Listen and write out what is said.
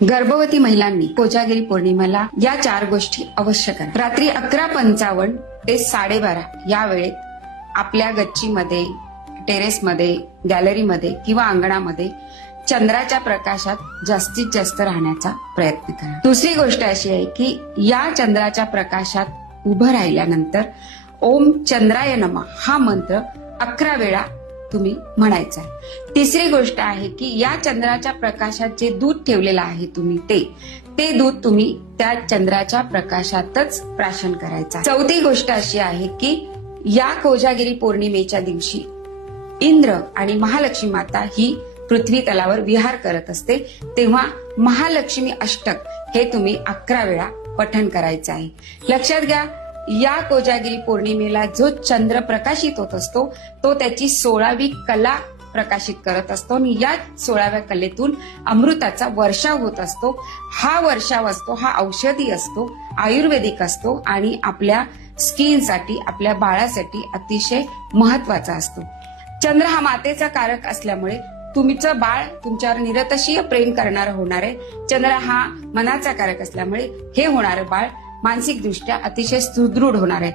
गर्भवती महिलांनी कोजागिरी पौर्णिमेला या 4 गोष्टी अवश्य करा। रात्री 11:55 ते 12:30 या वेळेत आपल्या गच्चीमध्ये, टेरेसमध्ये, गॅलरीमध्ये किंवा अंगणामध्ये चंद्राच्या प्रकाशात जास्तीत जास्त राहण्याचा प्रयत्न करा। दुसरी गोष्ट अशी आहे की या चंद्राच्या प्रकाशात उभं राहिल्यानंतर ओम चंद्राय नमः हा मंत्र 11 वेळा तुम्ही म्हणायचा आहे। तिसरी गोष्ट आहे की या चंद्राच्या प्रकाशात जे दूध ठेवलेलं आहे तुम्ही ते दूध तुम्ही त्या चंद्राच्या प्रकाशातच प्राशन करायचं। चौथी गोष्ट अशी आहे की या कोजागिरी पौर्णिमेच्या दिवशी इंद्र आणि महालक्ष्मी माता ही पृथ्वी तलावर विहार करत असते, तेव्हा महालक्ष्मी अष्टक हे तुम्ही 11 वेळा पठण करायचं आहे। लक्षात घ्या, या कोजागिरी पौर्णिमेला जो चंद्र प्रकाशित होत असतो तो त्याची 16वी कला प्रकाशित करत असतो आणि या 16व्या कलेतून अमृताचा वर्षाव होत असतो। हा वर्षाव असतो, हा औषधी असतो, आयुर्वेदिक असतो आणि आपल्या स्किनसाठी, आपल्या बाळासाठी अतिशय महत्वाचा असतो। चंद्र हा मातेचा कारक असल्यामुळे तुमचं बाळ तुमच्यावर निरतशीय प्रेम करणारं होणार आहे। चंद्र हा मनाचा कारक असल्यामुळे हे होणारं बाळ मानसिक दृष्ट्या अतिशय सुदृढ होणार आहे।